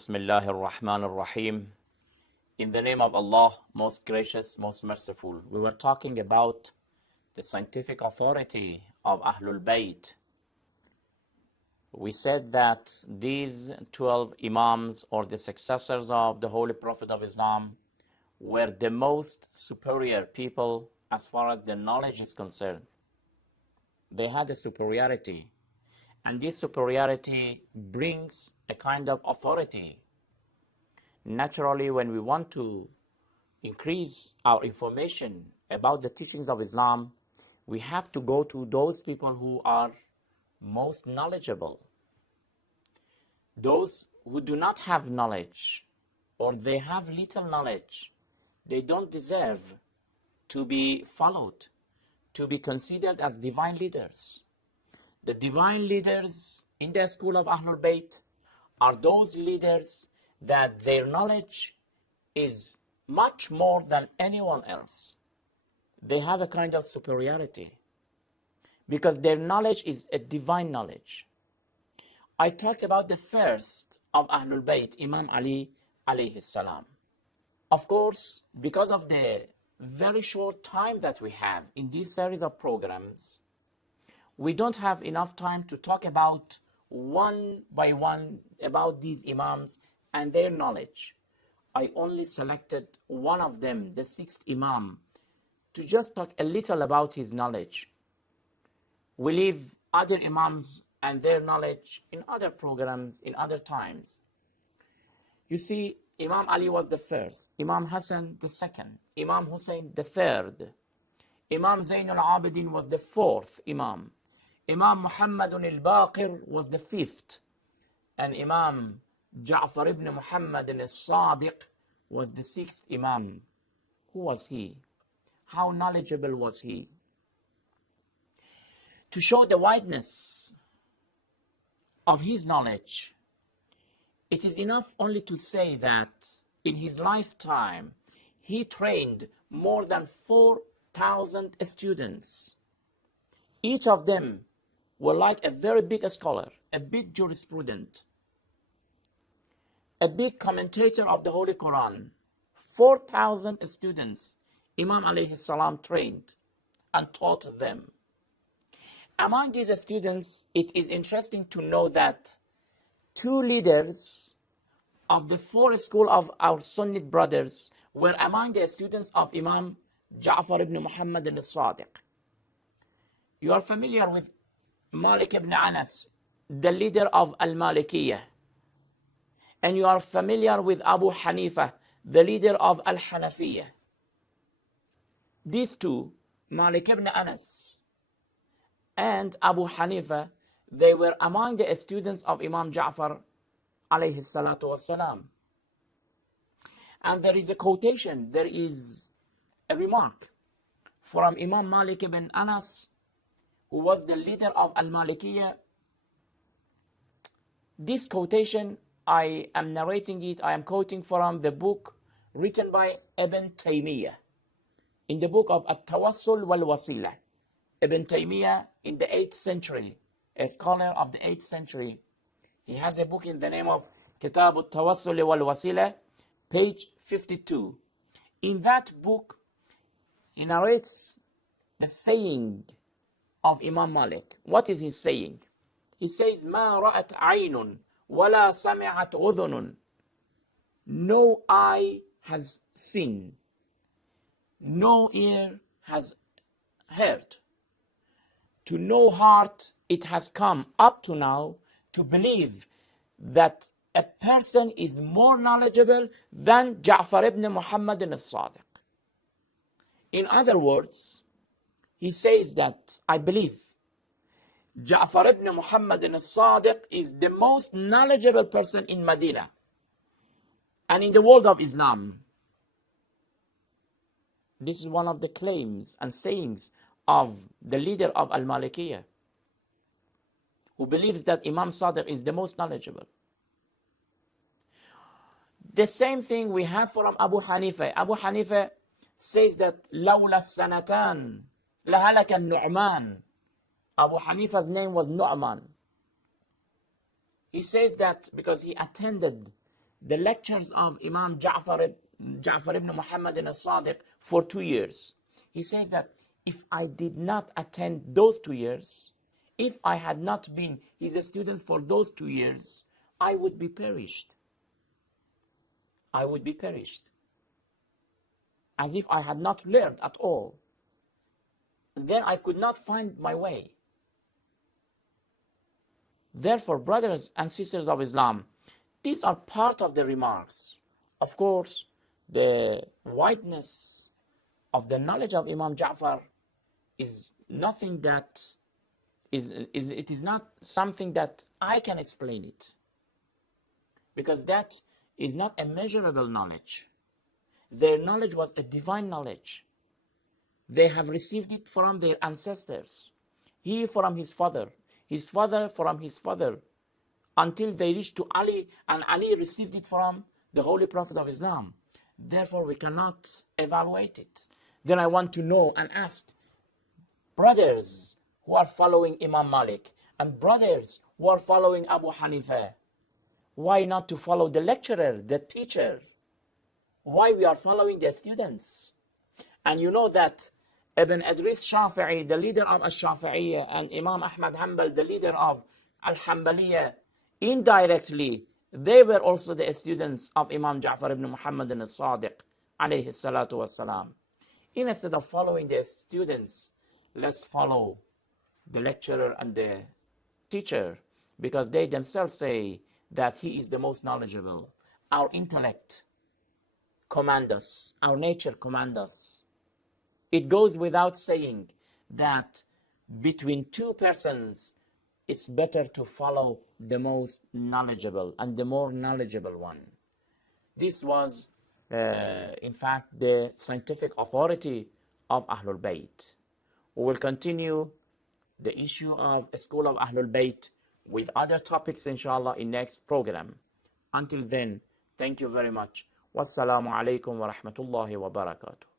Bismillah ar-Rahman ar-Rahim. In the name of Allah, most gracious, most merciful. We were talking about the scientific authority of Ahlulbait. We said that these 12 Imams, or the successors of the Holy Prophet of Islam, were the most superior people as far as their knowledge is concerned. They had a superiority, and this superiority brings a kind of authority. Naturally, when we want to increase our information about the teachings of Islam, we have to go to those people who are most knowledgeable. Those who do not have knowledge, or they have little knowledge, they don't deserve to be followed, to be considered as divine leaders. The divine leaders in the school of Ahlulbait are those leaders that their knowledge is much more than anyone else. They have a kind of superiority because their knowledge is a divine knowledge. I talked about the first of Ahlulbait, Imam Ali alayhi salam. Of course, because of the very short time that we have in this series of programs, we don't have enough time to talk about one by one about these Imams and their knowledge. I only selected one of them, the sixth Imam, to just talk a little about his knowledge. We leave other Imams and their knowledge in other programs, in other times. You see, Imam Ali was the first, Imam Hassan the second, Imam Hussein the third, Imam Zain al-Abidin was the fourth Imam, Imam Muhammad al-Baqir was the fifth, and Imam Jafar ibn Muhammad al-Sadiq was the sixth Imam. Who was he? How knowledgeable was he? To show the wideness of his knowledge, it is enough only to say that in his lifetime, he trained more than 4,000 students. Each of them were like a very big scholar, a big jurisprudent, a big commentator of the Holy Quran. 4,000 students Imam alayhi salam trained and taught them. Among these students, it is interesting to know that two leaders of the four schools of our Sunnite brothers were among the students of Imam Jafar ibn Muhammad al-Sadiq. You are familiar with Malik ibn Anas, the leader of al-Malikiyah. And you are familiar with Abu Hanifa, the leader of al-Hanafiyah. These two, Malik ibn Anas and Abu Hanifa, they were among the students of Imam Jafar alayhi salatu wassalam. And there is a quotation, there is a remark from Imam Malik ibn Anas, who was the leader of al-Malikiyah. This quotation, I am narrating it, I am quoting from the book written by Ibn Taymiyyah, in the book of At-Tawassul wal-Wasila. Ibn Taymiyyah in the 8th century, a scholar of the 8th century, he has a book in the name of Kitab At-Tawassul wal-Wasila, page 52. In that book, he narrates the saying of Imam Malik. What is he saying? He says, مَا رَأَتْ عَيْنٌ وَلَا سَمِعَتْ أُذُنٌ. No eye has seen, no ear has heard, to no heart it has come up to now to believe that a person is more knowledgeable than Ja'far ibn Muhammad al-Sadiq. In other words, he says that I believe Ja'far ibn Muhammad al-Sadiq is the most knowledgeable person in Medina and in the world of Islam. This is one of the claims and sayings of the leader of al-Malikiyah, who believes that Imam Sadiq is the most knowledgeable. The same thing we have from Abu Hanifa. Abu Hanifa says that لولا السنتان لهلك النعمان. Abu Hanifa's name was Nu'man. He says that because he attended the lectures of Imam Jafar ibn Muhammad al-Sadiq for 2 years. He says that if I did not attend those 2 years, if I had not been his student for those 2 years, I would be perished. I would be perished. As if I had not learned at all. Then I could not find my way. Therefore, brothers and sisters of Islam, these are part of the remarks. Of course, the wideness of the knowledge of Imam Jafar is nothing that it is not something that I can explain it, because that is not a measurable knowledge. Their knowledge was a divine knowledge. They have received it from their ancestors. He from his father from his father, until they reached to Ali, and Ali received it from the Holy Prophet of Islam. Therefore, we cannot evaluate it. Then I want to know and ask brothers who are following Imam Malik and brothers who are following Abu Hanifa, why not to follow the lecturer, the teacher? Why we are following the students? And you know that Ibn Idris Shafi'i, the leader of Al-Shafi'iyya, and Imam Ahmad Hanbal, the leader of Al-Hanbaliyya, indirectly, they were also the students of Imam Jafar ibn Muhammad al-Sadiq, alayhi salatu wassalam. Instead of following the students, let's follow the lecturer and the teacher, because they themselves say that he is the most knowledgeable. Our intellect commands us, our nature commands us. It goes without saying that between two persons, it's better to follow the most knowledgeable and the more knowledgeable one. This was, in fact, the scientific authority of Ahlulbait. We will continue the issue of a school of Ahlulbait with other topics, inshallah, in next program. Until then, thank you very much. Wassalamu alaikum wa rahmatullahi wa barakatuh.